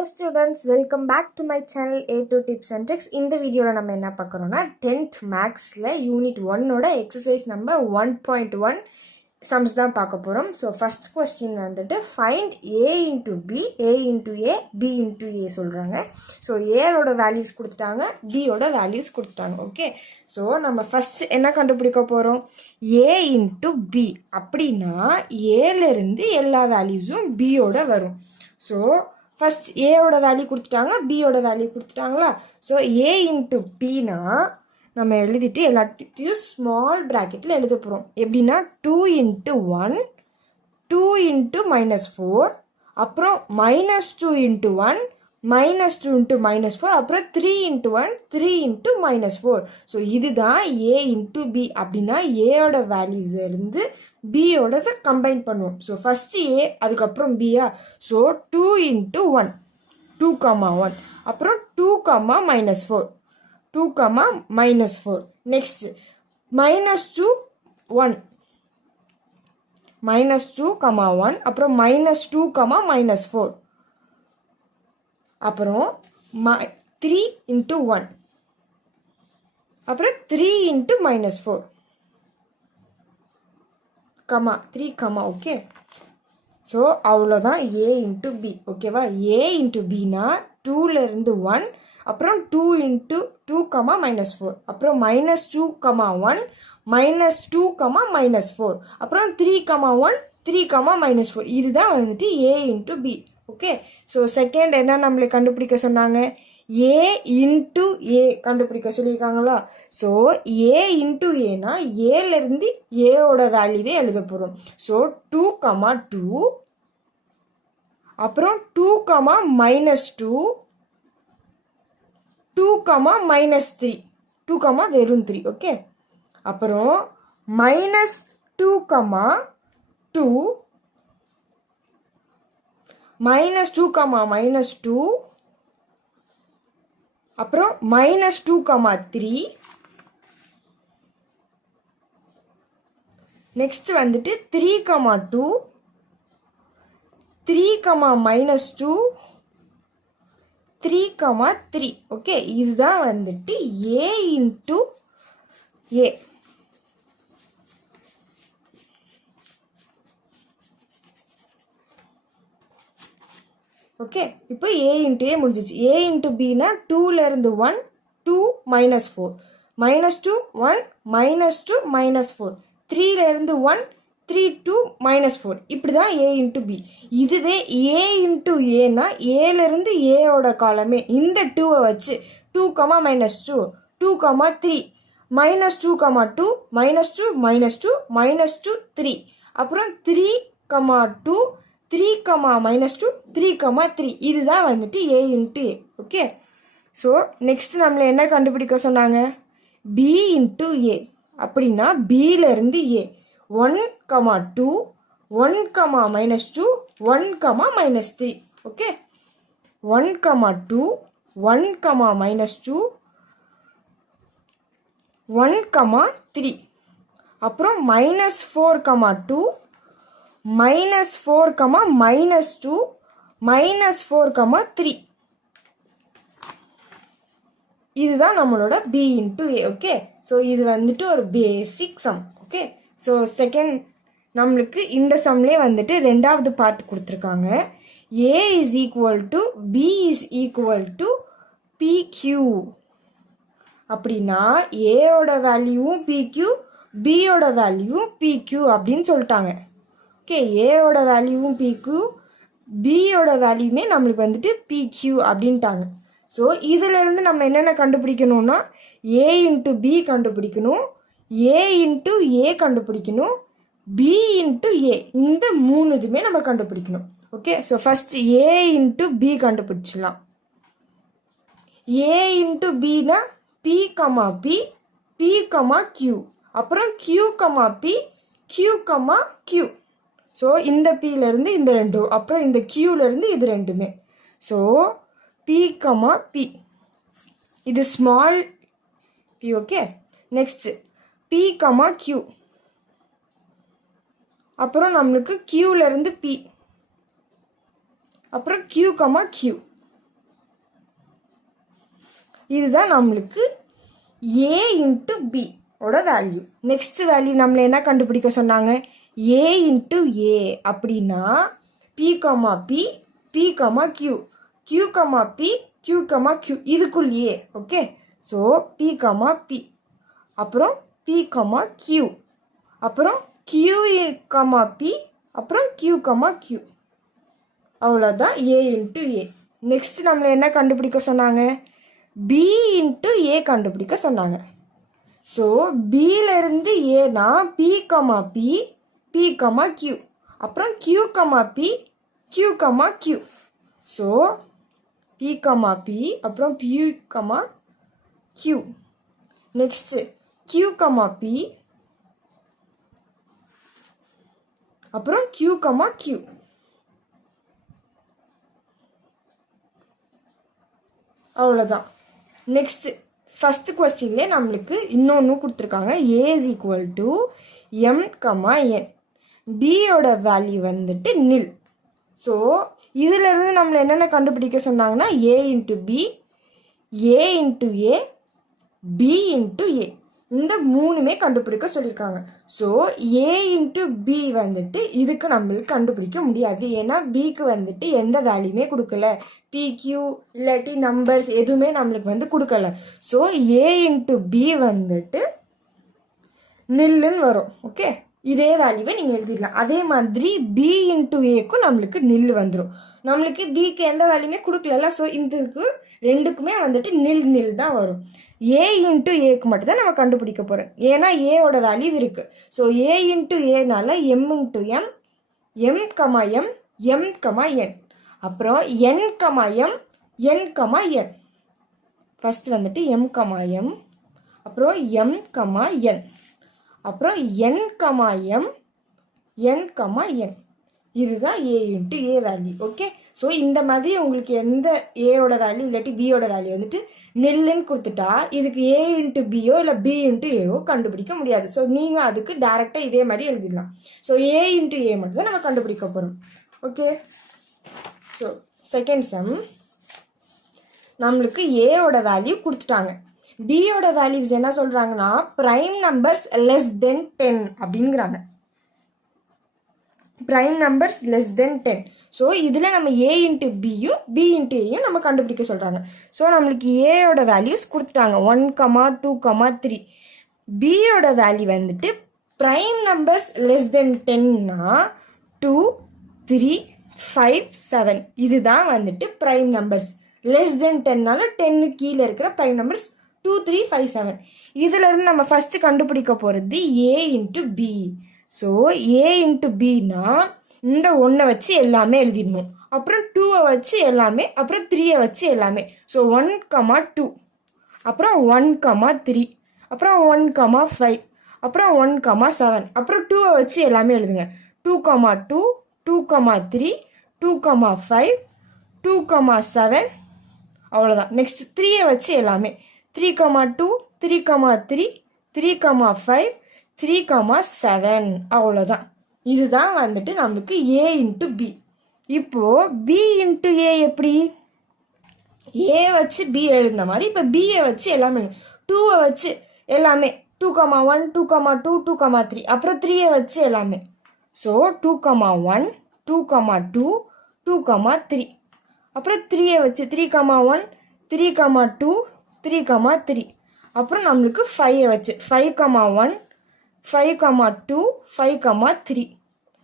Hello students, welcome back to my channel A2 Tips and Tricks. இந்த வீடியோல நம்ம என்ன பார்க்கறோம்னா 10th Mathsல Unit 1 ஓட exercise number 1.1 sums தான் பார்க்க போறோம். So first question வந்துட்டு find A into B, A into A, B into A சொல்றாங்க. So A ஓட values கொடுத்துட்டாங்க, B ஓட values கொடுத்துட்டாங்க. ஓகே. So நம்ம first என்ன கண்டுபிடிக்க போறோம்? A into B. அப்படினா Aல இருந்து எல்லா valuesம் B ஓட வரும். So first A ஓட வேல்யூ கொடுத்துட்டாங்க, B ஓட வேல்யூ கொடுத்துட்டாங்களா? ஸோ A இன்ட்டு Bனா நம்ம எழுதிட்டு எல்லாத்தையும் ஸ்மால் ப்ராக்கெட்டில் எழுத போகிறோம். எப்படின்னா 2 into 1, 2 into -4, அப்புறம் -2 into 1, -2 into -4, அப்புறம் 3 into 1, 3 into -4. ஸோ இதுதான் A into B. அப்படின்னா ஏயோட வேல்யூஸ் இருந்து பியோடதை கம்பைன் பண்ணுவோம். ஸோ ஃபஸ்ட்டு ஏ, அதுக்கப்புறம் பியா. ஸோ 2 into 1, 2, 1, அப்புறம் 2, -4, 2, -4. நெக்ஸ்ட் -2, 1, -2, 1, அப்புறம் -2, -4, அப்புறம் 3 into 1, அப்புறம் 3 into -4, 3, ஓகே. ஸோ அவ்வளோதான் A into B. ஓகேவா? A into Bனா 2ல இருந்து 1, அப்புறம் 2 into 2, -4, அப்புறம் -2, 1, -2, -4, அப்புறம் 3, 1, 3, -4. இதுதான் வந்துட்டு A into B. Okay. So second என்ன நம்மளை கண்டுபிடிக்க சொன்னாங்க? A into A கண்டுபிடிக்க சொல்லியிருக்காங்களா? ஸோ A into Aனா ஏலேருந்து ஏவோட வேல்யூவே எழுத போகிறோம். ஸோ 2, 2, அப்புறம் 2, -2, 2, -3, 2, வெறும் 3. ஓகே. அப்புறம் -2, 2, -2, -2, அப்புறம் -2, 3. நெக்ஸ்ட் வந்துட்டு 3, 2, 3, -2, 3, 3. ஓகே. இதுதான் வந்துட்டு A into A. ஓகே. இப்போ A into A முடிஞ்சிச்சு. A into Bனா 2ல இருந்து 1, 2, -4, -2, 1, -2, -4, 3ல இருந்து 1, 3, 2, -4. இப்படி தான் A into B. இதுவே A into Aனா ஏல இருந்து ஏயோட காலமே இந்த 2வை வச்சு 2, -2, 2, 3, -2, 2, -2, -2, -2, 3, அப்புறம் 3, 2, 3, -2, 3, 3. இதுதான் வந்துட்டு A into A. Okay. So next நம்மளை என்ன கண்டுபிடிக்க சொன்னாங்க? B into A. அப்படின்னா Bல இருந்து A 1, 2, 1, -2, 1, -3. ஓகே. 1, 2, 1, -2, 1, 3, அப்புறம் -4, 2, -4, -2, -4, 3. இதுதான் நம்மளோட B into A. Okay. So இது வந்துட்டு ஒரு பேசிக் சம். ஓகே. ஸோ செகண்ட் நம்மளுக்கு இந்த சம்லே வந்துட்டு ரெண்டாவது பார்ட் கொடுத்துருக்காங்க. A is equal to B is equal to PQ. அப்படின்னா ஏயோட வேல்யூவும் PQ, பியோட வேல்யூவும் PQ அப்படின்னு சொல்லிட்டாங்க. ஓகே. ஏயோட வேல்யூவும் PQ, பியோட வேல்யூமே நம்மளுக்கு வந்துட்டு PQ அப்படின்ட்டாங்க. ஸோ இதிலிருந்து நம்ம என்னென்ன கண்டுபிடிக்கணும்னா A into B கண்டுபிடிக்கணும், A into A கண்டுபிடிக்கணும், B into A. இந்த 3 இதுமே நம்ம கண்டுபிடிக்கணும். Okay. So first A into B கண்டுபிடிச்சிடலாம். A into Bனா P, P, P, Q, அப்புறம் Q, P, Q, Q. So இந்த Pல இருந்து இந்த ரெண்டும், அப்புறம் இந்த Qல இருந்து இது ரெண்டுமே. So P, P. இது small P. Okay. Next P, Q, அப்புறம் நம்மளுக்கு Qல இருந்து P, அப்புறம் Q, Q. இதுதான் நம்மளுக்கு ஏ இன்ட்டு பி ஓட வேல்யூ. நெக்ஸ்ட் வேல்யூ நம்மளை என்ன கண்டுபிடிக்க சொன்னாங்க? ஏ இன்ட்டு ஏ அப்படின்னா p comma p, p comma q, q comma p, q comma q இதுக்குள்ளேயே. Okay, so p comma p, அப்புறம் பி கமா கியூ, அப்புறம் கியூ கமா பி, அப்புறம் கியூ கமா கியூ. அவ்வளோதான் ஏ இன்ட்டு ஏ. நெக்ஸ்ட் நம்மளை என்ன கண்டுபிடிக்க சொன்னாங்க? பி இன்ட்டு ஏ கண்டுபிடிக்க சொன்னாங்க. ஸோ பியிலேருந்து ஏனா p comma p, p comma q, அப்புறம் q comma p, q comma q. So p comma p, அப்புறம் p comma q. Next q comma p, அப்புறம் கியூ கமா கியூ. அவ்வளோதான். நெக்ஸ்ட் ஃபஸ்ட்டு கொஸ்டின்லேயே நம்மளுக்கு இன்னொன்று கொடுத்துருக்காங்க. A is equal to m comma n. பியோட value வந்துட்டு நில். ஸோ இதிலிருந்து நம்மளை என்னென்ன கண்டுபிடிக்க சொன்னாங்கன்னா ஏ இன்ட்டு பி, ஏ இன்ட்டு ஏ, பி இன்ட்டு ஏ, இந்த மூணுமே கண்டுபிடிக்க சொல்லியிருக்காங்க. ஸோ ஏ இன்ட்டு பி வந்துட்டு இதுக்கு நம்மளுக்கு கண்டுபிடிக்க முடியாது. ஏன்னா பிக்கு வந்துட்டு எந்த வேல்யூமே கொடுக்கல. பிக்யூ இல்லாட்டி நம்பர்ஸ் எதுவுமே நம்மளுக்கு வந்து கொடுக்கல. ஸோ ஏ இன்ட்டு பி வந்துட்டு நில்லுன்னு வரும். ஓகே, இதே வேல்யூவை நீங்கள் எழுதிடலாம். அதே மாதிரி பி இன்ட்டு ஏக்கும் நம்மளுக்கு நில் வந்துடும். நம்மளுக்கு பிக்கு எந்த வேல்யூமே கொடுக்கல. ஸோ இதுக்கு ரெண்டுக்குமே வந்துட்டு நில் நில் தான் வரும். ஏ இன்ட்டு ஏக்கு மட்டும் தான் நம்ம கண்டுபிடிக்க போகிறோம். ஏன்னா ஏவோட வேல்யூ இருக்குது. ஸோ ஏ இன்ட்டு ஏனால m into m, m comma m, m comma n, அப்புறம் n comma m, n comma n. First வந்துட்டு எம் கமா எம், அப்புறம் எம் கமா என், அப்புறம் n comma m, n comma n. இதுதான் A into A value. Okay, so இந்த மாதிரி உங்களுக்கு எந்த ஏயோட value இல்லாட்டி பியோட வேல்யூ வந்துட்டு நெல்லுன்னு கொடுத்துட்டா இதுக்கு ஏ இன்ட்டு பியோ இல்லை பி இன்ட்டு ஏவோ கண்டுபிடிக்க முடியாது. ஸோ நீங்கள் அதுக்கு டேரெக்டாக இதே மாதிரி எழுதிடலாம். ஸோ ஏ இன்ட்டு ஏ மட்டும் தான் நம்ம கண்டுபிடிக்க போகிறோம். ஓகே, ஸோ செகண்ட் சம் நம்மளுக்கு ஏயோட வேல்யூ கொடுத்துட்டாங்க. பியோட வேல்யூஸ் என்ன சொல்கிறாங்கன்னா ப்ரைம் நம்பர்ஸ் லெஸ் தென் 10 அப்படிங்கிறாங்க. ப்ரைம் நம்பர்ஸ் லெஸ் தென் 10. ஸோ இதில் நம்ம ஏ இன்ட்டு பியும் பி இன்ட்டு ஏயும் நம்ம கண்டுபிடிக்க சொல்கிறாங்க. ஸோ நம்மளுக்கு ஏயோட வேல்யூஸ் கொடுத்துட்டாங்க 1, 2, 3. பியோட வேல்யூ வந்துட்டு ப்ரைம் நம்பர்ஸ் லெஸ் தென் 10னா 2, 3, 5, 7 இதுதான் வந்துட்டு ப்ரைம் நம்பர்ஸ். லெஸ் தென் 10னால 10 கீழே இருக்கிற ப்ரைம் நம்பர்ஸ் 2, 3, 5, 7. இதிலிருந்து நம்ம ஃபஸ்ட்டு கண்டுபிடிக்க போகிறது ஏ into B. So A into பின்னா இந்த 1 வச்சு எல்லாமே எழுதிடணும், அப்புறம் 2 வச்சு எல்லாமே, அப்புறம் 3 வச்சு எல்லாமே. ஸோ 1, 2, அப்புறம் 1, 3, அப்புறம் 1, 5, அப்புறம் 1, 7, அப்புறம் 2 வச்சு எல்லாமே எழுதுங்க. 2, 2, 2, 3, 2, 5, 2, 7. அவ்வளோதான். நெக்ஸ்ட் 3 வச்சு எல்லாமே 3, 2, 3, 3, 3, 5, 3, 7. அவ்வளோதான். இதுதான் வந்துட்டு நம்மளுக்கு ஏ இன்ட்டு பி. இப்போது பி இன்ட்டு ஏ எப்படி? ஏ வச்சு பி எழுந்த மாதிரி இப்போ பியை வச்சு எல்லாமே 2 வச்சு எல்லாமே 2, 1, 2, 2, 2, 3, அப்புறம் 3 வச்சு எல்லாமே. ஸோ 2, 1, 2, 2, 2, 3, அப்புறம் 3 வச்சு 3, 1, 3, 2, 3, 3, அப்புறம் நம்மளுக்கு 5 வச்சு 5, 1, 5, 2, 5, 3,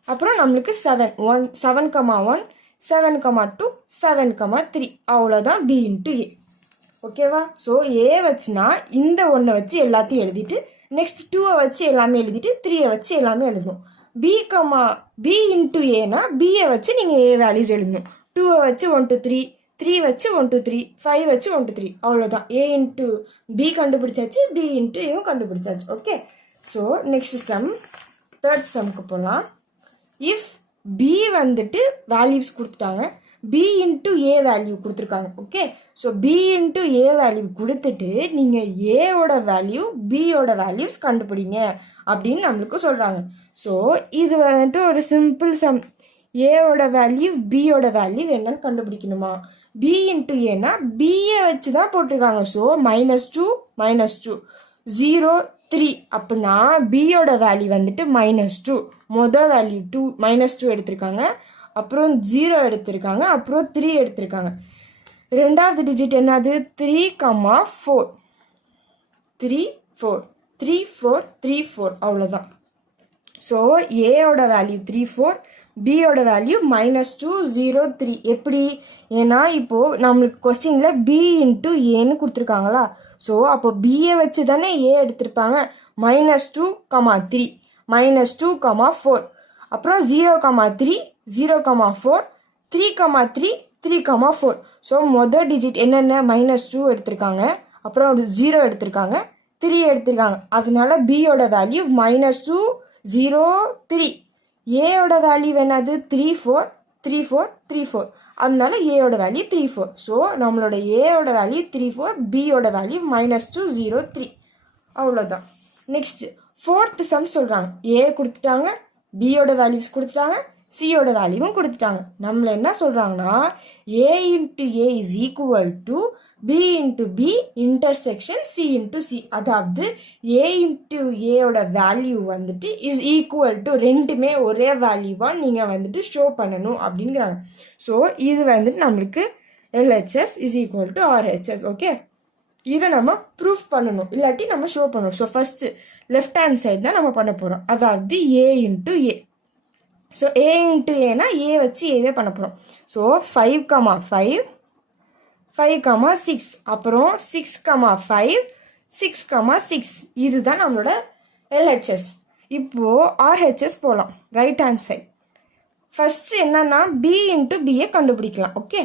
அப்புறம் நம்மளுக்கு 7, 1, 7, 1, 7, 2, 7, 3. அவ்வளோதான் பி இன்ட்டு ஏ. ஓகேவா? ஸோ ஏ வச்சுனா இந்த 1 வச்சு எல்லாத்தையும் எழுதிட்டு நெக்ஸ்ட் 2 வச்சு எல்லாமே எழுதிட்டு 3 வச்சு எல்லாமே எழுதணும். பி இன்ட்டு ஏனா பியை வச்சு நீங்கள் ஏ வேல்யூஸ் எழுதணும். 2 வச்சு 1, 2, 3, 3 வச்சு 1, 2, 3, 5 வச்சு 1, 2, 3. அவ்வளோதான். ஏ இன்ட்டு பி கண்டுபிடிச்சாச்சு, பி இன்ட்டு ஏவும் கண்டுபிடிச்சாச்சு. Okay, so next sum, third சம்க்கு போகலாம். இஃப் பி வந்துட்டு வேல்யூஸ் கொடுத்துட்டாங்க, பி இன்ட்டு ஏ வேல்யூ கொடுத்துருக்காங்க. Okay, so B into A value கொடுத்துட்டு நீங்கள் ஏவோட வேல்யூ பியோட வேல்யூஸ் கண்டுபிடிங்க அப்படின்னு நம்மளுக்கு சொல்கிறாங்க. ஸோ இது வந்துட்டு ஒரு சிம்பிள் சம். ஏவோட வேல்யூ பியோட வேல்யூ என்னன்னு கண்டுபிடிக்கணுமா? பி இன்ட்டு ஏன்னா பிஏ வச்சு தான் போட்டிருக்காங்க. ஸோ -2 -2 0 3 அப்படின்னா பியோட வேல்யூ வந்துட்டு -2. மொதல் வேல்யூ -2 எடுத்திருக்காங்க, அப்புறம் 0 எடுத்திருக்காங்க, அப்புறம் 3 எடுத்திருக்காங்க. ரெண்டாவது டிஜிட் என்னது 3,4 3 4 3 4 3 4 அவ்வளோதான். ஸோ ஏயோட வேல்யூ 3 4, பியோட வேல்யூ -2 0 3. எப்படி? ஏன்னா இப்போது நம்மளுக்கு கொஸ்டினில் பி இன்ட்டு ஏன்னு கொடுத்துருக்காங்களா, ஸோ அப்போ பிஏ வச்சு தானே ஏ எடுத்திருப்பாங்க. -2, 3 -2, 4 அப்புறம் 0, 3 0, 4 3, 3 3, 4. ஸோ மொதல் டிஜிட் என்னென்ன -2 எடுத்திருக்காங்க, அப்புறம் 0 எடுத்திருக்காங்க, 3 எடுத்திருக்காங்க. அதனால பியோட வேல்யூ -2 0 3. ஏயோட வேல்யூ என்னது 3 4 3 4 3 4. அதனால ஏயோட வேல்யூ 3 4. ஸோ நம்மளோட ஏயோட வேல்யூ 3 4, பியோட வேல்யூ -2 0 3. அவ்வளோதான். நெக்ஸ்ட் ஃபோர்த் சம் சொல்கிறாங்க. ஏ கொடுத்துட்டாங்க, பியோட வேல்யூஸ் கொடுத்துட்டாங்க, சியோட வேல்யூவும் கொடுத்துட்டாங்க. நம்மள என்ன சொல்கிறாங்கன்னா A into A is equal to B into B intersection C into C. அதாவது ஏ இன்ட்டு ஏயோட வேல்யூ வந்துட்டு இஸ் ஈக்குவல் டு ரெண்டுமே ஒரே வேல்யூவாக நீங்கள் வந்துட்டு ஷோ பண்ணணும் அப்படிங்கிறாங்க. ஸோ இது வந்துட்டு நம்மளுக்கு LHS is equal to RHS. Okay, இதை நம்ம ப்ரூஃப் பண்ணணும், இல்லாட்டி நம்ம ஷோ பண்ணணும். So first left hand side தான் நம்ம பண்ண போகிறோம். அதாவது A into A. So A into ஏனா ஏ வச்சு ஏவே பண்ண போகிறோம். ஸோ 5, 5 5, 6 அப்புறம் 6, 5 6, 6 இதுதான் நம்மளோட எல்ஹெச்எஸ். இப்போது ஆர்ஹெச்எஸ் போகலாம். ரைட் ஹேண்ட் சைட் ஃபஸ்ட்டு என்னன்னா பி இன்ட்டு பியை கண்டுபிடிக்கலாம். ஓகே,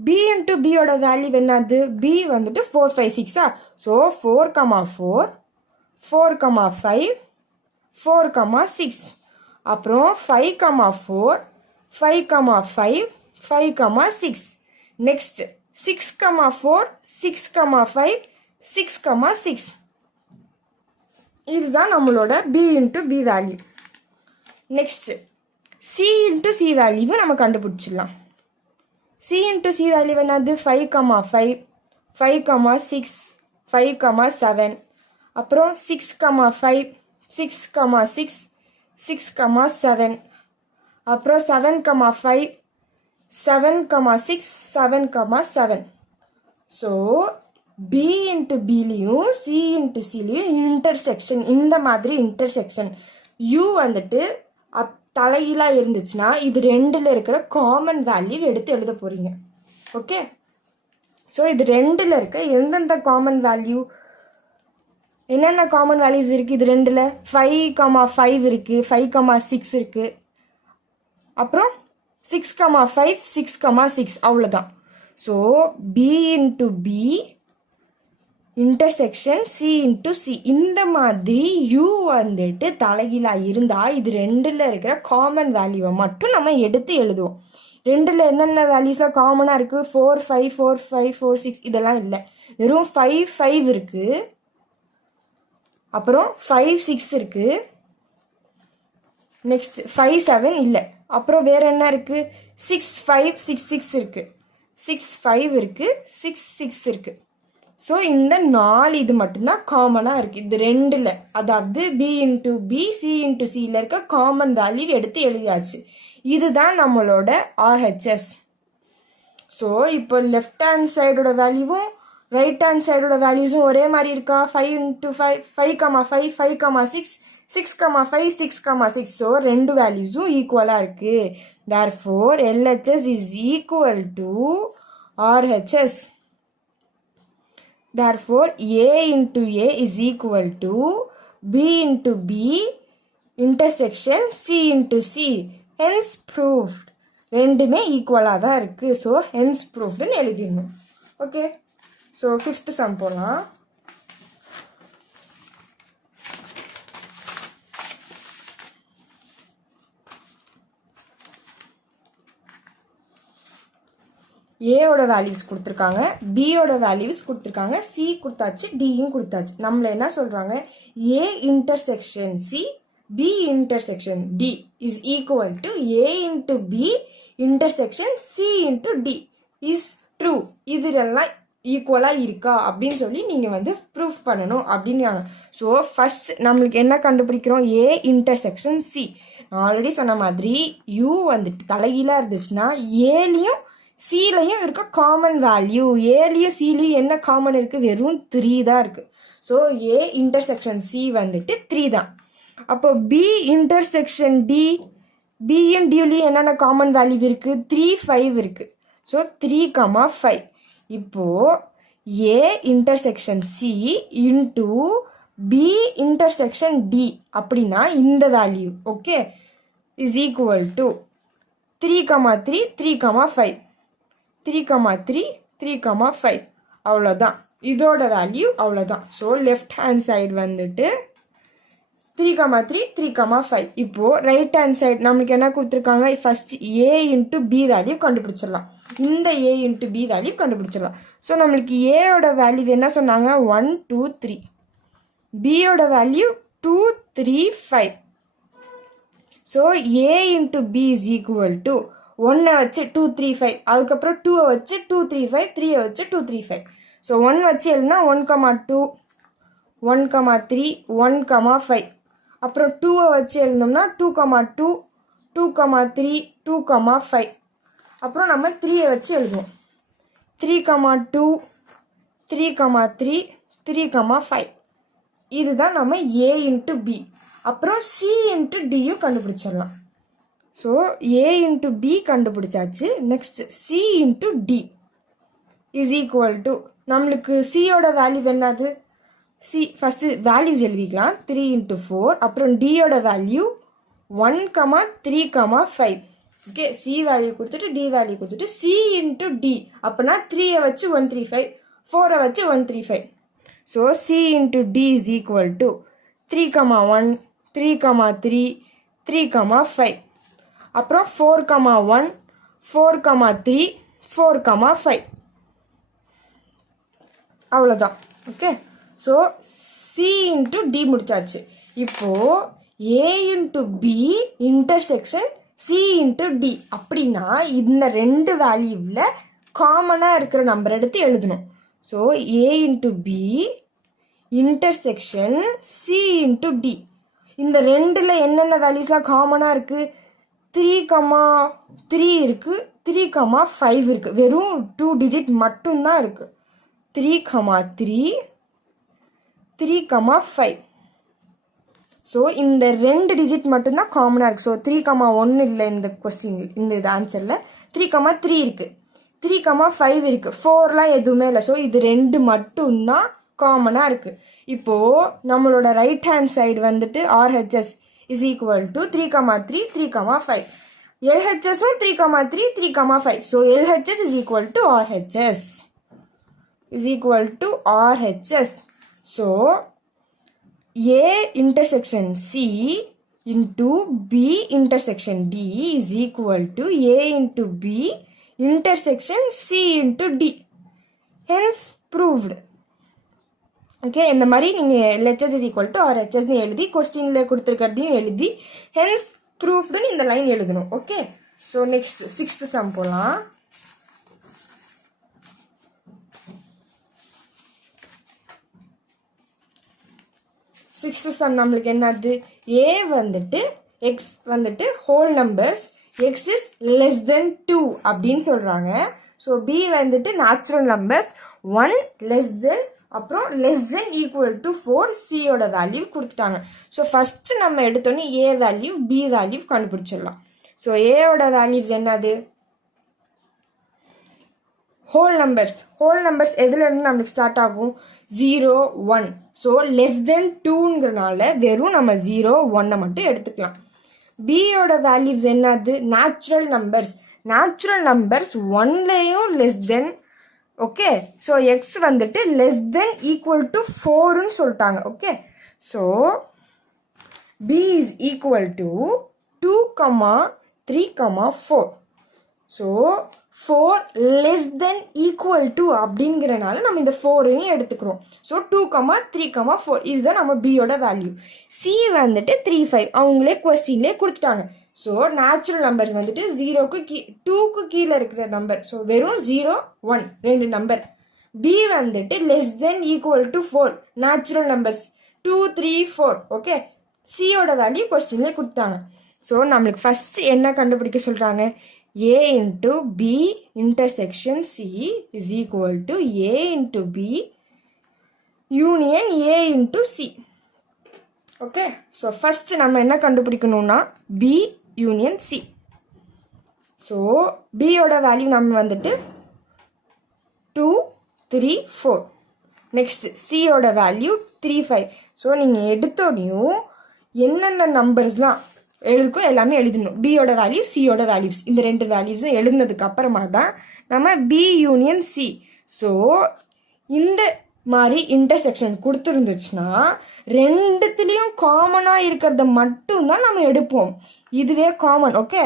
பி இன்ட்டு பியோட வேல்யூ என்னது, பி வந்துட்டு 4 5 6. ஸோ 4, 4 4, 5 4, 6 அப்புறம் 5, 4 5, 5 5, 6. நெக்ஸ்ட் 6, 4 6, 5 6, 6. இதுதான் நம்மளோட B into B value. Next C into C வேல்யூவை நம்ம கண்டுபிடிச்சிடலாம். சி இன்ட்டு சி வேல்யூ என்னது 5, 5 5, 6 5, 7 அப்புறம் 6, 5 6, 6 6, 7 அப்புறம் 7, 5 7, 6 7, 7. ஸோ பி இன்ட்டு பிலையும் சி இன்ட்டு சிலையும் இன்டர்செக்ஷன், இந்த மாதிரி இன்டர்செக்ஷன் யூ வந்துட்டு தலையிலாக இருந்துச்சுன்னா இது ரெண்டில் இருக்கிற காமன் வேல்யூ எடுத்து எழுத போகிறீங்க. ஓகே, ஸோ இது ரெண்டில் இருக்க எந்தெந்த காமன் வேல்யூ, என்னென்ன காமன் வேல்யூஸ் இருக்குது இது ரெண்டில்? 5, 5 இருக்குது, 5, 6 இருக்குது, அப்புறம் 6, 5 6, 6 அவ்வளோதான். So B into B intersection C into C, இந்த மாதிரி யூ வந்துட்டு தலைகீழாக இருந்தால் இது ரெண்டில் இருக்கிற காமன் வேல்யூவை மட்டும் நம்ம எடுத்து எழுதுவோம். ரெண்டில் என்னென்ன வேல்யூஸ்லாம் காமனாக இருக்குது, 4 5 4 5 4 6 இதெல்லாம் இல்லை, வெறும் 5 5 இருக்குது, அப்புறம் 5 6 இருக்குது, நெக்ஸ்ட் 5 7 இல்லை, அப்புறம் வேறு என்ன இருக்குது 6 5 6 6 இருக்குது, 6 5 இருக்குது, 6 6 இருக்குது. ஸோ இந்த 4 இது மட்டும்தான் காமனாக இருக்குது இது ரெண்டில். அதாவது B into B C into சியில் இருக்க காமன் வேல்யூ எடுத்து எழுதியாச்சு. இதுதான் நம்மளோட ஆர்ஹெச்எஸ். ஸோ இப்போ லெஃப்ட் ஹேண்ட் சைடோட வேல்யூவும் ரைட் ஹேண்ட் சைடோட வேல்யூஸும் ஒரே மாதிரி இருக்கா? 5 இன்ட்டு 5 5, 5 5, 6 6, 5 6, 6. ஸோ ரெண்டு வேல்யூஸும் ஈக்குவலாக இருக்குது. therefore LHS is equal to RHS. therefore A into A is equal to B into B intersection C into C. hence proved. ரெண்டுமே ஈக்குவலாக தான் இருக்குது. ஸோ hence provedன்னு எழுதிடணும். ஓகே, ஸோ 5th சம் போகலாம். ஏயோட வேல்யூஸ் கொடுத்துருக்காங்க, பியோட வேல்யூஸ் கொடுத்துருக்காங்க, சி கொடுத்தாச்சு, டியும் கொடுத்தாச்சு. நம்மள என்ன சொல்கிறாங்க, A intersection C B intersection D is equal to A into B intersection C into D is true, இதுலெல்லாம் ஈக்குவலாக இருக்கா அப்படின்னு சொல்லி நீங்கள் வந்து ப்ரூஃப் பண்ணணும் அப்படின்னாங்க. ஸோ ஃபஸ்ட் நம்மளுக்கு என்ன கண்டுபிடிக்கிறோம், ஏ இன்டர்செக்ஷன் சி. நான் ஆல்ரெடி சொன்ன மாதிரி யூ வந்துட்டு தலைகீழாக இருந்துச்சுன்னா ஏலையும் சிலையும் இருக்க காமன் வேல்யூ, ஏலையும் சிலையும் என்ன காமன் இருக்குது, வெறும் 3 தான் இருக்குது. ஸோ ஏ இன்டர்செக்ஷன் சி வந்துட்டு 3 தான். அப்போ பி இன்டர்செக்ஷன் டி, பியும் டியூலையும் என்னென்ன காமன் வேல்யூ இருக்குது, 3 5 இருக்குது. ஸோ 3, 5. இப்போது A intersection C into B intersection D அப்படின்னா இந்த value okay is equal to 3, 3, 3, 5, 3, 3, 3, 5. அவ்வளோதான், இதோட வேல்யூ அவ்வளோதான். ஸோ லெஃப்ட் ஹேண்ட் சைடு வந்துட்டு 3, 3, 3, 5. இப்போது ரைட் ஹேண்ட் சைடு நம்மளுக்கு என்ன கொடுத்துருக்காங்க, first A into B value கண்டுபிடிச்சிடலாம். இந்த ஏ இன்ட்டு பி வேல்யூ கண்டுபிடிச்சிடலாம். ஸோ நம்மளுக்கு ஏயோட வேல்யூ என்ன சொன்னாங்க, 1 2 3. பியோட value 2 3 5. So A into B is equal to 1 வச்சு 2 3 5, அதுக்கப்புறம் 2 வச்சு 2 3 5, 3 வச்சு 2 3 5. ஸோ 1 வச்சு எழுதுனா 1, 2, 1, 3, 1, 5. அப்புறம் 2 வச்சு எழுந்தோம்னா 2, 2, 2, 3, 2, 5. அப்புறம் நம்ம 3 வச்சு எழுதுவோம், 3, 2, 3, 3, 3, 5. இதுதான் நம்ம ஏ இன்ட்டு பி. அப்புறம் சி இன்ட்டு டியும் கண்டுபிடிச்சிடலாம். ஸோ ஏ இன்ட்டு பி கண்டுபிடிச்சாச்சு. Next C into D is equal to நம்மளுக்கு சியோட வேல்யூ என்னது, சி ஃபஸ்ட்டு வேல்யூஸ் எழுதிக்கலாம், 3 × 4. அப்புறம் டியோட வேல்யூ 1, 3, 5. ஓகே, சி வேல்யூ கொடுத்துட்டு டி வேல்யூ கொடுத்துட்டு சி இன்ட்டு டி அப்படின்னா 3 வச்சு 1 3 5, 4 வச்சு 1 3 5. So C into D is equal to 3, 1, 3, 3, 3, 5. அப்புறம் 4, 1, 4, 3, 4, 5. அவ்வளோதான். Okay, so C into D முடிச்சாச்சு. இப்போது A into B intersection C into D அப்படின்னா இந்த ரெண்டு வேல்யூவில் காமனாக இருக்கிற நம்பர் எடுத்து எழுதணும். So A into B intersection C into D. இந்த ரெண்டில் என்னென்ன வேல்யூஸ்லாம் காமனாக இருக்குது, 3, 3 இருக்குது, 3, 5 இருக்குது. வெறும் 2 டிஜிட் மட்டும்தான் இருக்குது. 3, 3, 3, 5. ஸோ இந்த 2 டிஜிட் மட்டும்தான் காமனாக இருக்குது. ஸோ 3, 1 இல்லை இந்த கொஸ்டின், இந்த இது ஆன்சரில். 3, 3 இருக்குது, 3, 5 இருக்குது, 4லாம் எதுவுமே இல்லை. ஸோ இது 2 மட்டும்தான் காமனாக இருக்குது. இப்போது நம்மளோட ரைட் ஹேண்ட் சைடு வந்துட்டு RHS is equal to 3, 3, 3, 5. எல்ஹெச்எஸும் 3, 3, 3, 5. So LHS is equal to RHS is equal to RHS. So A intersection C into B intersection D is equal to A into B intersection C into D. Hence proved. Okay, இந்த மாதிரி நீங்கள் LHS is equal to RHSன்னு எழுதி கொஸ்டினில் கொடுத்துருக்கிறதையும் எழுதி hence proved இந்த line எழுதணும். Okay, so next 6th sum போகலாம். 6th sum நம்மளுக்கு என்னது, ஏ வந்துட்டு எக்ஸ் வந்துட்டு whole numbers, X is less than 2 அப்படின்னு சொல்கிறாங்க. ஸோ பி வந்துட்டு நேச்சுரல் நம்பர்ஸ் 1 லெஸ் தென், அப்புறம் லெஸ் தென் ஈக்குவல் டு 4, சியோட வேல்யூ கொடுத்துட்டாங்க. ஸோ ஃபஸ்ட்டு நம்ம எடுத்தோன்னே ஏ வேல்யூ பி வேல்யூ கண்டுபிடிச்சிடலாம். ஸோ ஏயோட வேல்யூஸ் என்னது, ஹோல் நம்பர்ஸ் எதுலேருந்து நம்மளுக்கு ஸ்டார்ட் ஆகும், 0 1. ஸோ லெஸ் தென் 2ங்கிறனால வெறும் நம்ம 0 1 மட்டும் எடுத்துக்கலாம். பியோட வேல்யூஸ் என்னது, நேச்சுரல் நம்பர்ஸ் 1லேயும் less than. Okay, so x வந்துட்டு லெஸ் தென் ஈக்குவல் டு 4ன்னு சொல்லிட்டாங்க. Okay, so B is equal to 2, 3, 4. So 4 less than equal to அப்படிங்கிறனால நம்ம இந்த 4ஐயும் எடுத்துக்கிறோம். ஸோ 2, 3, 4 இதுதான் நம்ம பியோட வேல்யூ. சி வந்துட்டு 3 5 அவங்களே கொஸ்டின்லேயே கொடுத்துட்டாங்க. ஸோ நேச்சுரல் நம்பர் வந்துட்டு 0க்கு 2க்கு கீழே இருக்கிற நம்பர். ஸோ வெறும் 0 1 2 நம்பர். பி வந்துட்டு less than equal to 4 natural numbers 2 3 4. Okay, சியோட வேல்யூ கொஸ்டின்லேயே கொடுத்தாங்க. ஸோ நம்மளுக்கு ஃபர்ஸ்ட் என்ன கண்டுபிடிக்க சொல்கிறாங்க? A into B intersection C is equal to A into B union A into C. Okay, so first நம்ம என்ன கண்டுபிடிக்கணும்னா B union C. ஸோ பியோட வேல்யூ நம்ம வந்துட்டு 2 3 4. நெக்ஸ்ட் சியோட வேல்யூ 3 5. ஸோ நீங்கள் எடுத்தோடையும் என்னென்ன நம்பர்ஸ்லாம் எழுதுக்கோ எல்லாமே எழுதணும். பியோட வேல்யூ சியோட வேல்யூஸ் இந்த 2 வேல்யூஸும் எழுதுனதுக்கு அப்புறமா தான் நம்ம பி யூனியன் சி. ஸோ இந்த மாதிரி இன்டர்செக்ஷன் கொடுத்துருந்துச்சுன்னா ரெண்டுத்துலேயும் காமனாக இருக்கிறத மட்டும்தான் நம்ம எடுப்போம். இதுவே காமன். Okay,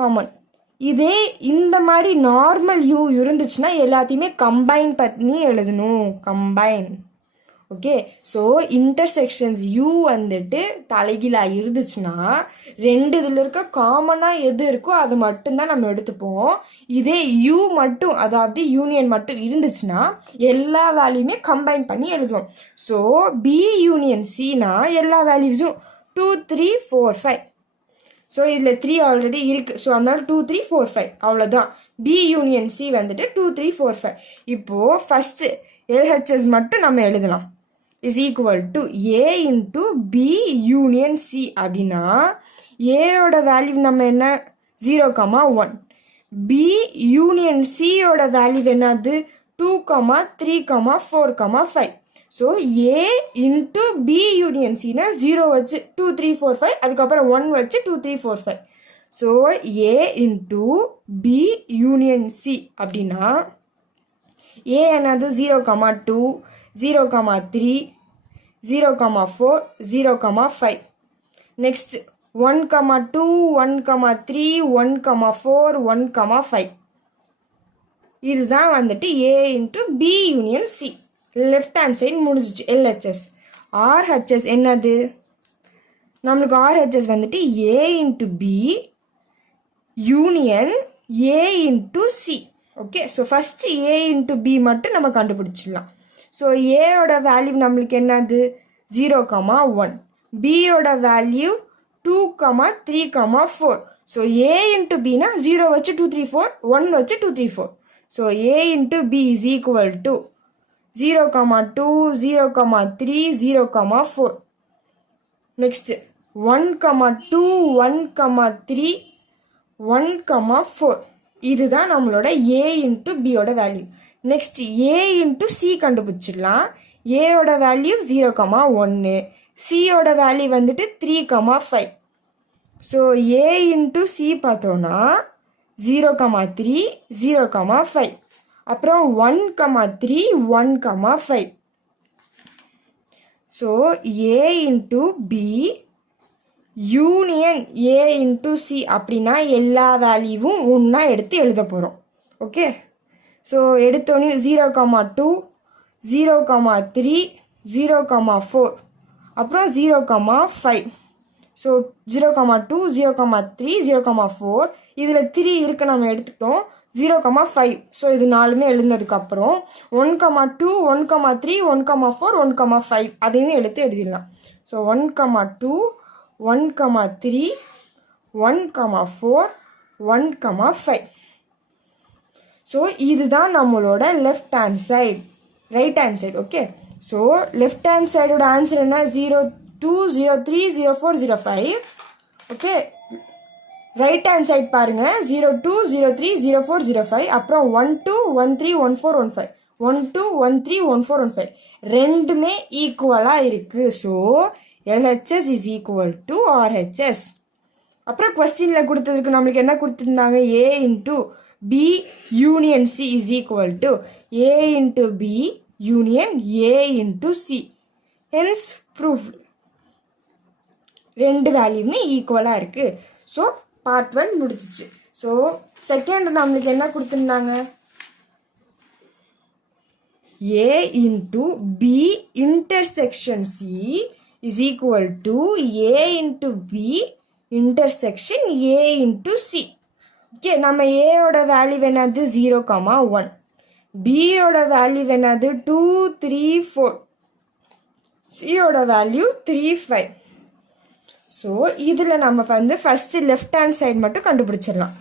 common. இதே இந்த மாதிரி நார்மல் யூ இருந்துச்சுன்னா எல்லாத்தையுமே கம்பைன் பண்ணி எழுதணும். Combine. Okay, so intersections you வந்துட்டு தலைகீழாக இருந்துச்சுன்னா ரெண்டு இதில் இருக்க காமனாக எது இருக்கோ அது மட்டும்தான் நம்ம எடுத்துப்போம். இதே யூ மட்டும், அதாவது யூனியன் மட்டும் இருந்துச்சுன்னா எல்லா வேல்யூமே கம்பைன் பண்ணி எழுதுவோம். ஸோ பி யூனியன் சினா எல்லா வேல்யூஸும் 2 3 4 5. ஸோ இதில் 3 ஆல்ரெடி இருக்குது. ஸோ அதனால 2 3 4 5 அவ்வளோதான். பி யூனியன் சி வந்துட்டு 2 3 4 5. இப்போது ஃபஸ்ட்டு எல்ஹெச்எஸ் மட்டும் நம்ம எழுதலாம். Is equal to A into B union C. அப்படின்னா ஏயோட வேல்யூ நம்ம என்ன 0,1. பி யூனியன் சியோட வேல்யூ என்னது 2, 3, 4, 5. So A into B union சினா 0 வச்சு 2 3 4 5, அதுக்கப்புறம் 1 வச்சு 2 3 4 5. So A into B union C அப்படின்னா ஏ என்னது 0,2 0,3 0,4 0,5. நெக்ஸ்ட் 1,2 1,3 1,4 1,5. இதுதான் வந்துட்டு A into B union C. Left hand side முடிஞ்சிச்சு. எல்ஹெச்எஸ். ஆர்ஹெச்எஸ் என்னது? நம்மளுக்கு ஆர்ஹெச்எஸ் வந்துட்டு A into B union A into C. Okay, so first A into B மட்டும் நம்ம கண்டுபிடிச்சிடலாம். ஸோ ஏயோட வேல்யூ நம்மளுக்கு என்னது 0,1. பியோட வேல்யூ 2, 3, 4. ஸோ ஏ இன்ட்டு பினா 0 வச்சு 2 3 4, 1 வச்சு 2 3 4. So A into B is equal to 0,2 0,3 0,4. Next 1,2 1,3 1,4. இதுதான் நம்மளோட ஏ இன்ட்டு பியோட வேல்யூ. நெக்ஸ்ட் ஏ இன்ட்டு சி கண்டுபிடிச்சிடலாம். ஏயோட வேல்யூ 0,1, சியோட வேல்யூ வந்துட்டு 3,5. ஸோ ஏ இன்ட்டு சி பார்த்தோன்னா 0,3 0,5, அப்புறம் 1,3 1,5. So A into B union A into C அப்படின்னா எல்லா வேல்யூவும் ஒன்றா எடுத்து எழுத போகிறோம். ஓகே, ஸோ எடுத்தோன்னே 0,2 0,3 0,4 அப்புறம் 0,5. ஸோ 0,2 0,3 0,4 இதில் 3 இருக்குது நம்ம எடுத்துக்கிட்டோம். 0,5. ஸோ இது 4மே எழுதுனதுக்கப்புறம் 1,2 1,3 1,4 1,5 அதையுமே எடுத்து எழுதிடலாம். ஸோ 1,2 1,3 1,4 1,5. ஸோ இதுதான் நம்மளோட left hand side. Right hand side. Okay, so left hand சைடோட ஆன்சர் என்ன 02 03 04 05. ஓகே, ரைட் ஹேண்ட் சைட் பாருங்க 02 03 04 05, அப்புறம் 12 13 14 15 12 13 14 15 ரெண்டுமே ஈக்குவலாக இருக்குது. So LHS is equal to RHS. அப்புறம் கொஸ்டினில் கொடுத்ததுக்கு நம்மளுக்கு என்ன கொடுத்துருந்தாங்க? A into B union C is equal to A into B union A into C. Hence proof ரெண்டு வேல்யூமே ஈக்குவலாக இருக்குது. ஸோ பார்ட் 1 முடிச்சிச்சு. ஸோ செகண்ட் நம்மளுக்கு என்ன கொடுத்துருந்தாங்க? A into B intersection C is equal to A into B intersection A into C. Okay, நம்ம ஏயோட வேல்யூ என்னது 0,1, பியோட வேல்யூ என்னது 2 3 4, சியோட வேல்யூ 3 5. ஸோ இதில் நம்ம வந்து ஃபஸ்ட்டு லெஃப்ட் ஹேண்ட் சைடு மட்டும் கண்டுபிடிச்சிடலாம்.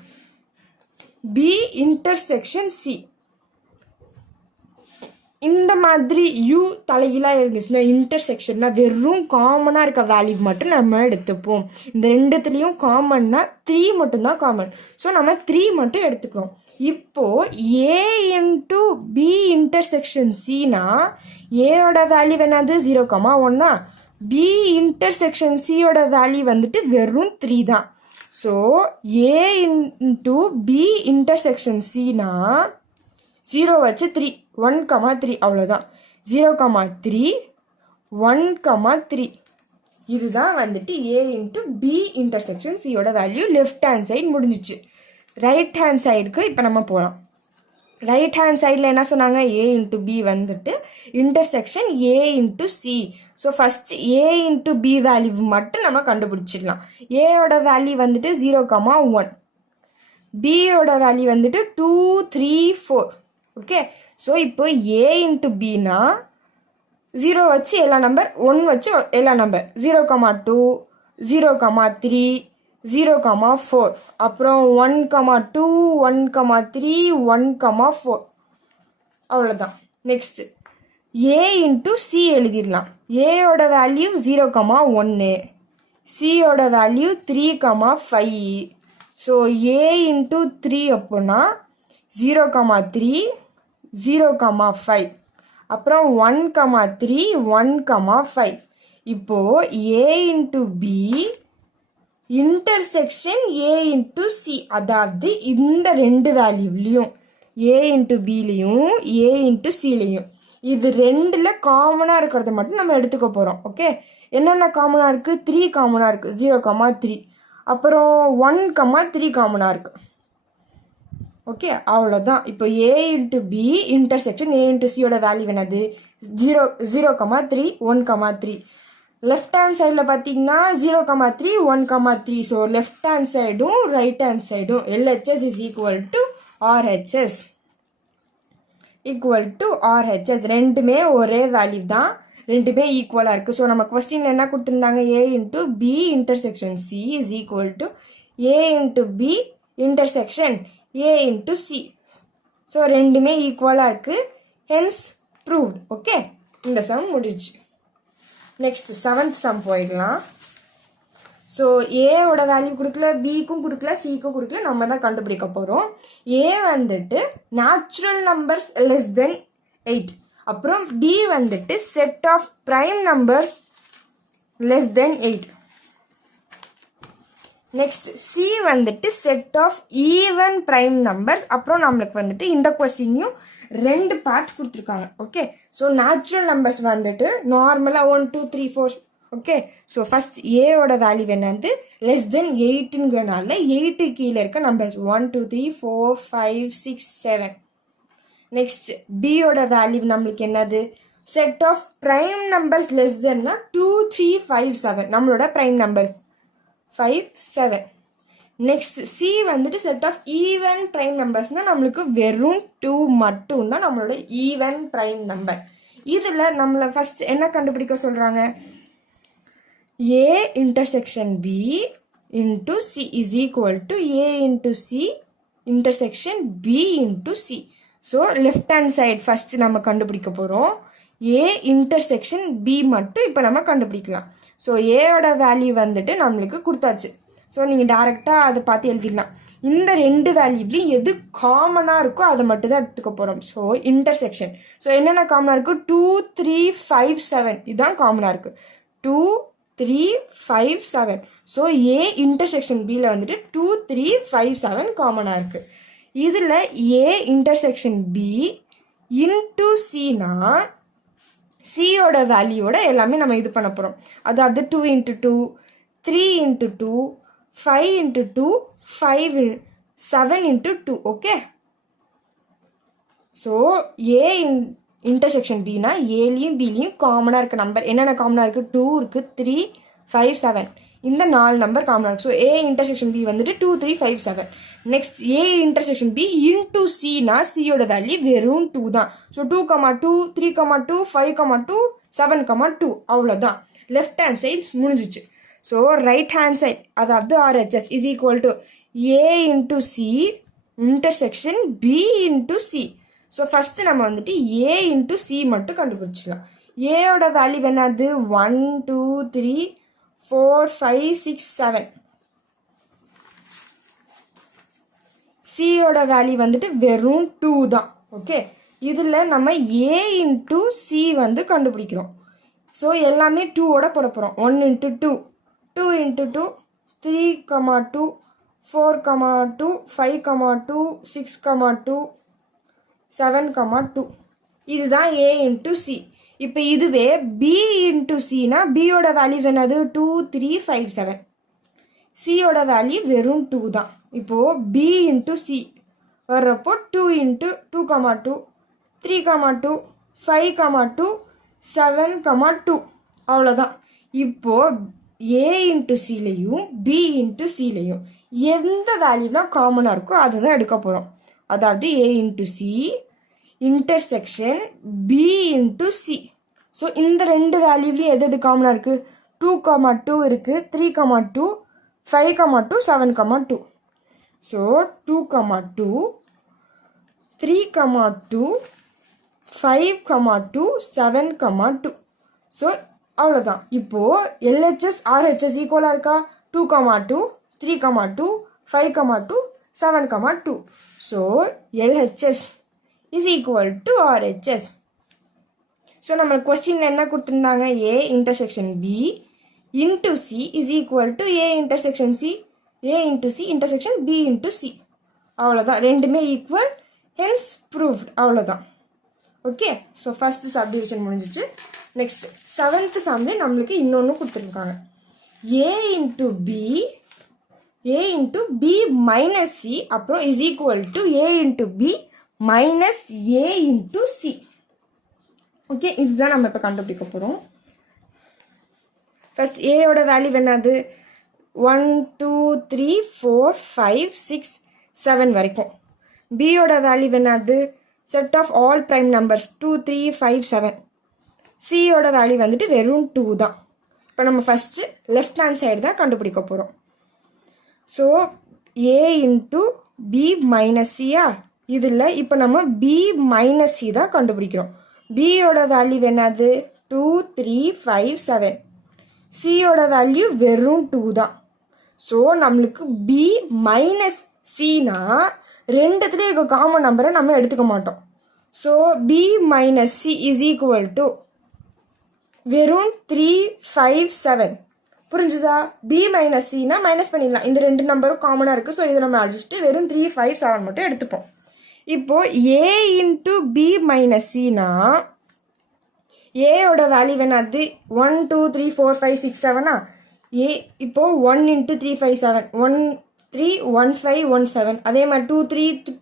B intersection C. இந்த மாதிரி யூ தலைகீழாக இருந்துச்சுன்னா இன்டர்செக்ஷனில் வெறும் காமனாக இருக்க வேல்யூ மட்டும் நம்ம எடுத்துப்போம். இந்த ரெண்டுத்துலேயும் காமன்னா 3 மட்டும்தான் காமன். ஸோ நம்ம 3 மட்டும் எடுத்துக்கிறோம். இப்போது A into B intersection சினா ஏயோட value என்னது 0,1, பி இன்டர்செக்ஷன் சியோட வேல்யூ வந்துட்டு வெறும் 3 தான். So A into B intersection சினா 0 வச்சு 3, 1,3 அவ்வளோதான். 0,3 1,3 இதுதான் வந்துட்டு ஏ இன்ட்டு பி இன்டர்செக்ஷன் சியோட வேல்யூ. லெஃப்ட் ஹேண்ட் சைடு முடிஞ்சிச்சு. ரைட் ஹேண்ட் சைடுக்கு இப்போ நம்ம போகலாம். ரைட் ஹேண்ட் சைடில் என்ன சொன்னாங்க, ஏ இன்ட்டு பி வந்துட்டு intersection A into C. So first A into B value மட்டும் நம்ம கண்டுபிடிச்சிடலாம். ஏயோட வேல்யூ வந்துட்டு 0,1, பியோட வேல்யூ வந்துட்டு 2 3 4. ஓகே, ஸோ இப்போ ஏ இன்ட்டு பினா 0 வச்சு எல்லா நம்பர், 1 வச்சு எல்லா நம்பர், 0,2 0,3 0,4, அப்புறம் 1,2 1,3 1,4 அவ்வளோதான். நெக்ஸ்ட்டு ஏ இன்ட்டு சி எழுதிடலாம். ஏயோட வேல்யூ 0,1, சியோட வேல்யூ 3,5. ஸோ ஏ இன்ட்டு 3 அப்போனா 0,3 0,5, அப்புறம் 1,3 1,5. இப்போது A into B intersection A into C, அதாவது இந்த ரெண்டு வேல்யூலையும் ஏ இன்ட்டு பிலையும் ஏ இன்ட்டு சிலையும் இது ரெண்டில் காமனாக இருக்கிறத மட்டும் நம்ம எடுத்துக்க போகிறோம். ஓகே, என்னென்ன காமனாக இருக்குது, 3 காமனாக இருக்குது, 0,3, அப்புறம் 1,3 காமனாக இருக்குது. ஓகே, அவ்வளோதான். இப்போ A into B intersection A into சியோட வேல்யூ என்னது 0,3 1,3. லெஃப்ட் ஹேண்ட் சைடில் பார்த்தீங்கன்னா 0,3 1,3. ஸோ லெஃப்ட் ஹேண்ட் சைடும் ரைட் ஹேண்ட் சைடும் LHS is equal to RHS equal to RHS. ரெண்டுமே ஒரே வேல்யூ தான், ரெண்டுமே ஈக்குவலாக இருக்குது. ஸோ நம்ம கொஸ்டினில் என்ன கொடுத்துருந்தாங்க, A into B intersection C is equal to A into B intersection A into C. So ரெண்டுமே ஈக்குவலாக இருக்குது, ஹென்ஸ் ப்ரூவ்ட். ஓகே, இந்த சம் முடிச்சு. நெக்ஸ்ட் 7th சம் போயிடலாம். ஸோ ஏவோட வேல்யூ கொடுக்கல, பிக்கும் கொடுக்கல, சிக்கும் கொடுக்கல, நம்ம தான் கண்டுபிடிக்க போகிறோம். ஏ வந்துட்டு நேச்சுரல் நம்பர்ஸ் லெஸ் தென் 8, அப்புறம் பி வந்துட்டு set of prime numbers less than 8. Next C வந்துட்டு set of even prime numbers. அப்புறம் நம்மளுக்கு வந்துட்டு இந்த கொஸ்டினையும் 2 பார்ட் கொடுத்துருக்காங்க. ஓகே, ஸோ நேச்சுரல் நம்பர்ஸ் வந்துட்டு நார்மலாக 1 2 3 4. ஓகே, ஸோ ஃபஸ்ட் ஏவோட வேல்யூ என்னது லெஸ் தென் 8ங்கிறனால 8 கீழே இருக்க நம்பர்ஸ் 1 2 3 4 5 6 7. நெக்ஸ்ட் பியோட வேல்யூ நம்மளுக்கு என்னது set of prime numbers less தென்னா 2 3 5 7 நம்மளோட ப்ரைம் நம்பர்ஸ் 5 7. நெக்ஸ்ட் சி வந்துட்டு செட் ஆஃப் ஈவன் ப்ரைம் நம்பர்ஸ்னால் நம்மளுக்கு வெறும் 2 மட்டும் தான் நம்மளோட ஈவன் ப்ரைம் நம்பர். இதில் நம்மளை ஃபஸ்ட் என்ன கண்டுபிடிக்க சொல்கிறாங்க, A intersection B into C is equal to A into C intersection B into C. So left hand side first நம்ம கண்டுபிடிக்க போகிறோம். ஏ இன்டர்செக்ஷன் பி மட்டும் இப்போ நம்ம கண்டுபிடிக்கலாம். ஸோ ஏயோட வேல்யூ வந்துட்டு நம்மளுக்கு கொடுத்தாச்சு. ஸோ நீங்கள் டேரெக்டாக அதை பார்த்து எழுதிடலாம். இந்த 2 வேல்யூலையும் எது காமனாக இருக்கோ அதை மட்டும் தான் எடுத்துக்க போகிறோம். ஸோ இன்டர்செக்ஷன், ஸோ என்னென்ன காமனாக இருக்குது 2 3 5 7 இதுதான் காமனாக இருக்குது. 2 3 5 7. ஸோ ஏ இன்டர்செக்ஷன் பியில் வந்துட்டு 2 3 5 7 காமனாக இருக்குது. இதில் ஏ இன்டர்செக்ஷன் பி இன்ட்டு சினா சியோட வேல்யூவோட எல்லாமே நம்ம இது பண்ண போகிறோம். அதாவது 2 × 2 3 × 2 5 × 2 5 7 × 2. ஓகே, ஸோ ஏ இன்டர்செக்ஷன் பினா ஏலையும் பிலையும் காமனாக இருக்க நம்பர் என்னென்ன காமனாக இருக்குது 2 இருக்குது 3 5 7. இந்த 4 நம்பர் காமனாக இருக்குது. ஸோ ஏ இன்டர்செக்ஷன் பி வந்துட்டு 2 3 5 7. Next A intersection B into சினா சியோட வேல்யூ வெறும் 2 தான். ஸோ 2,2 3,2 5,2 7,2 அவ்வளோதான். லெஃப்ட் ஹேண்ட் சைட் முடிஞ்சிச்சு. ஸோ ரைட் ஹேண்ட் சைட் அதாவது RHS is equal to A into C intersection B into C. So first நம்ம வந்துட்டு ஏ இன்டூ சி மட்டும் கண்டுபிடிச்சிக்கலாம். ஏயோட வேல்யூ என்னது 1 2 3 4 5 6 7. சியோட வேல்யூ வந்துட்டு வெறும் 2 தான். ஓகே, இதில் நம்ம ஏ இன்டூ சி வந்து கண்டுபிடிக்கிறோம். ஸோ எல்லாமே 2ஓட போட போகிறோம். 1 இன்ட்டு 2 2 இன்ட்டு 2 3,2 4,2 5,2 6,2 7,2. இதுதான் ஏ இன்ட்டு சி. இப்போ இதுவே பி இன்ட்டு சினா பியோட வேல்யூ என்னது 2 3 5 7. சியோட வேல்யூ வெறும் 2 தான். இப்போது பி இன்ட்டு சி வர்றப்போ 2 இன்ட்டு 2,2 3,2 5,2 7,2 அவ்வளோதான். இப்போது ஏ இன்ட்டு சிலையும் பி இன்ட்டு சிலையும் எந்த வேல்யூனா காமனாக இருக்கோ அதுதான் எடுக்க போகிறோம். அதாவது A into C intersection B into C. So இந்த ரெண்டு வேல்யூலையும் எது காமனாக இருக்குது? 2,2 இருக்குது, 3,2 5,2 7,2. ஸோ 2,2 3,2 5,2 7,2. ஸோ அவ்வளோதான். இப்போது எல்ஹெச்எஸ் ஆர்ஹெச்எஸ் ஈக்குவலாக இருக்கா? 2,2 3,2 5,2 7,2. So LHS is equal to RHS. So நம்ம கொஸ்டினில் என்ன கொடுத்துருந்தாங்க? A intersection B into C is equal to A intersection C, A into C intersection B into C. அவ்வளோதான், ரெண்டுமே ஈக்குவல், ஹென்ஸ் ப்ரூவ்ட். அவ்வளோதான். ஓகே, ஸோ ஃபஸ்ட்டு சப்டிவிஷன் முடிஞ்சிச்சு. Next 7th சம்மில் நம்மளுக்கு இன்னொன்று கொடுத்துருக்காங்க. A into B minus C அப்புறம் is equal to A into B minus A into C. Okay, இதுதான் நம்ம இப்போ கண்டுபிடிக்க போகிறோம். ஃபர்ஸ்ட் ஏயோட வேல்யூ என்னது? 1 2 3 4 5 6 7 வரைக்கும். பியோட வேல்யூ என்னது? Set of all prime numbers 2 3 5 7. சியோட வேல்யூ வந்துட்டு வெறும் 2 தான். இப்போ நம்ம ஃபஸ்ட்டு லெஃப்ட் ஹேண்ட் சைடு தான் கண்டுபிடிக்க போகிறோம். So A into B minus சியா, இதில் இப்போ நம்ம பி மைனஸ் சி தான் கண்டுபிடிக்கிறோம். பியோட வேல்யூ என்னது? 2 3 5 7. சியோட வேல்யூ வெறும் 2 தான். ஸோ நம்மளுக்கு பி மைனஸ் சினா ரெண்டுத்துலேயும் இருக்க காமன் நம்பரை நம்ம எடுத்துக்க மாட்டோம். So B minus C is equal to வெறும் 3 5 7. புரிஞ்சுதா? பி மைனஸ் சினா மைனஸ் பண்ணிடலாம், இந்த ரெண்டு நம்பரும் காமனாக இருக்குது. ஸோ இதை நம்ம அடிச்சுட்டு வெறும் 3 5 7 மட்டும் எடுத்துப்போம். இப்போது A into B minus சினா ஏயோட value என்னது? 1 2 3 4 5 6 7. ஏ இப்போது 1 இன்ட்டு 3 5 7 1 3 1 5 1 7. அதே மாதிரி 2 3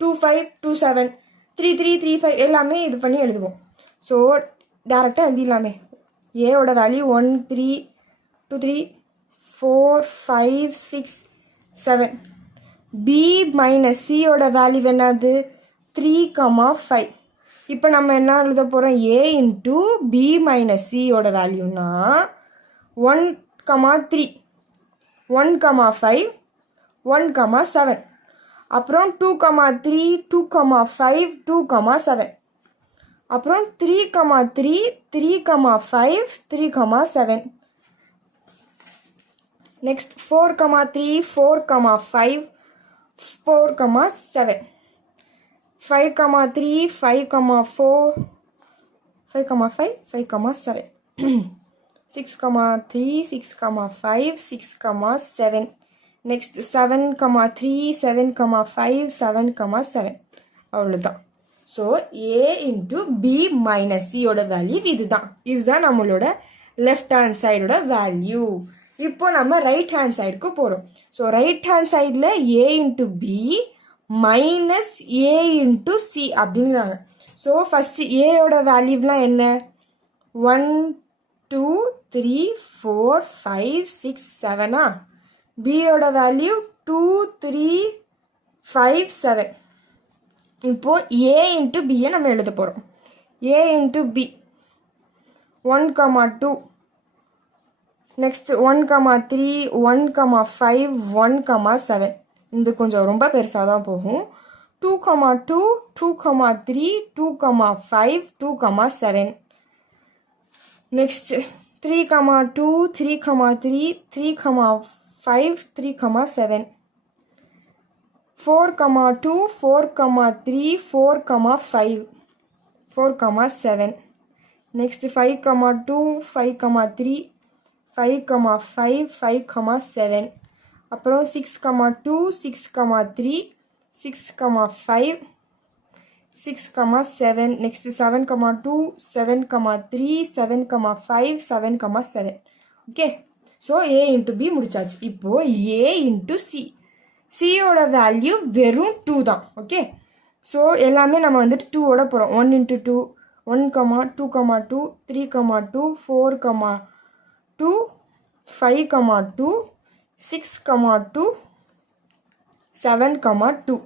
2 5 2 7 3 3 3 5 எல்லாமே இது பண்ணி எழுதுவோம். ஸோ டேரெக்டாக எழுதிடலாமே. ஏயோட வேல்யூ 1 3 2 3 4 5 6 7. பி மைனஸ் சியோட வேல்யூ என்னது? 3,5. இப்போ நம்ம என்ன எழுத போகிறோம்? ஏ இன்ட்டு பி மைனஸ் சியோட வேல்யூனா 1,3 1,5 1,7. அப்புறம் 2,3 2,5 2,7. அப்புறம் 3,3 3,5 3,7. நெக்ஸ்ட் 4,3 4,5 4,7. 5,3 5,4 5,5 5,7. 6,3 6,5 6,7. நெக்ஸ்ட் 7,3 7,5 7,7. அவ்வளோதான். So A into B minus சியோட வேல்யூ இதுதான் நம்மளோட லெஃப்ட் ஹேண்ட் சைடோட வேல்யூ. இப்போ நம்ம ரைட் ஹேண்ட் சைடுக்கு போகிறோம். ஸோ ரைட் ஹேண்ட் சைடில் ஏ இன்ட்டு பி மைனஸ் ஏ இன்ட்டு சி அப்படிங்கிறாங்க. ஸோ ஃபஸ்ட்டு ஏயோட வேல்யூலாம் என்ன? 1 2 3 4 5 6 7 பியோட வேல்யூ 2 3 5 7. இப்போ a இன்ட்டு பியை நம்ம எழுத போகிறோம். a இன்ட்டு பி 1, 2 நெக்ஸ்ட் 1, 3 1, 5 1, 7. இது கொஞ்சம் ரொம்ப பெருசாக தான் போகும். 2, 2 2, 3 2, 5 2, 7. நெக்ஸ்ட் 3, 2 3, 3 3, 5 3, 7. 4, 2 4, 3 4, 5 4, 7. Next 5, 2 5, 3 5, 5 5, 7. அப்புறம் 6, 2 6, 3 6, 5 6, 7. Next 7, 2 7, 3 7, 5 7, 7. Okay, so a into B முடிச்சாச்சு. இப்போ a இன்ட்டு சி, சியோட வேல்யூ வெறும் 2 தான். ஓகே, ஸோ எல்லாமே நம்ம வந்துட்டு 2ஓட போகிறோம். 1 இன்ட்டு 2 1, 2, 2 3, 2 4, 2 5, 2 6, 2 7, 2.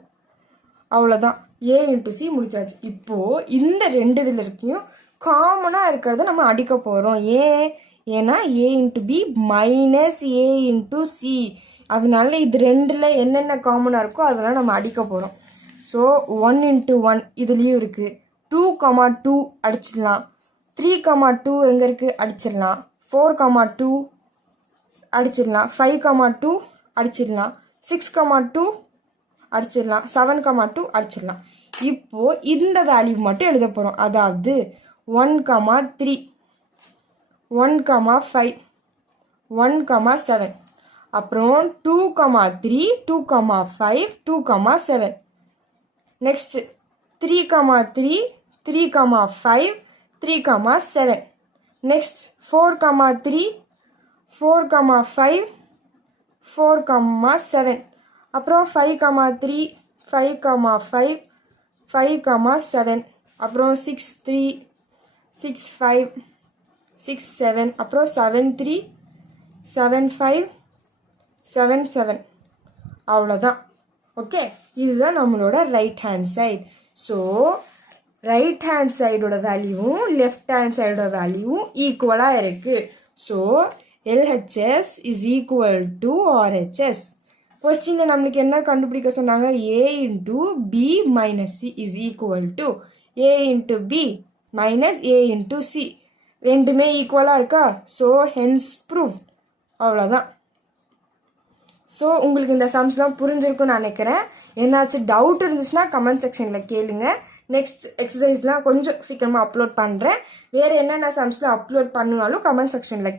அவ்வளோதான், ஏ இன்ட்டு சி முடிச்சாச்சு. இப்போது இந்த ரெண்டு இதில் இருக்கையும் காமனாக இருக்கிறத நம்ம அடிக்க போகிறோம். ஏன்னா ஏ இன்ட்டு பி மைனஸ் ஏ இன்ட்டு சி, அதனால இது ரெண்டில் என்னென்ன காமனாக இருக்கோ அதெல்லாம் நம்ம அடிக்க போகிறோம். ஸோ 1 இன்ட்டு 1 இதுலேயும் இருக்குது. 2, 2 அடிச்சிடலாம். 3, 2 எங்கே இருக்குது அடிச்சிடலாம். 4, 2 அடிச்சிடலாம். 5, 2 அடிச்சிடலாம். 6, 2 அடிச்சிடலாம். 7, 2 அடிச்சிடலாம். இப்போது இந்த வேல்யூ மட்டும் எழுத போகிறோம். அதாவது 1, 3 1, 5 1, 7. அப்புறம் 2, 3 2, 5 2, 7. நெக்ஸ்ட் 3, 3 3, 5 3, 7. நெக்ஸ்ட் 4, 3 4, 5 4, 7. அப்புறம் 5, 3 5, 5 5, 7. அப்புறம் 6, 3 6, 5 6, 7. அப்புறம் 7, 3 7, 5 7, 7. அவ்வளோதான். ஓகே, இதுதான் நம்மளோட right hand side. So right hand சைடோட வேல்யூவும் லெஃப்ட் ஹேண்ட் சைடோட வேல்யூவும் ஈக்குவலாக இருக்குது. So LHS is equal to RHS. கொஸ்டினில் நம்மளுக்கு என்ன கண்டுபிடிக்க சொன்னாங்க? A into B minus C is equal to A into B minus A into C. ரெண்டுமே ஈக்குவலாக இருக்கா? So hence proof. அவ்வளோதான். ஸோ உங்களுக்கு இந்த சம்ஸ்லாம் புரிஞ்சிருக்குன்னு நினைக்கிறேன். என்னாச்சு டவுட் இருந்துச்சுன்னா கமெண்ட் செக்ஷனில் கேளுங்க. நெக்ஸ்ட் எக்ஸசைஸ்லாம் கொஞ்சம் சீக்கிரமாக அப்லோட் பண்ணுறேன். வேறு என்னென்ன சம்ஸில் அப்லோட் பண்ணுனாலும் கமெண்ட் செக்ஷனில்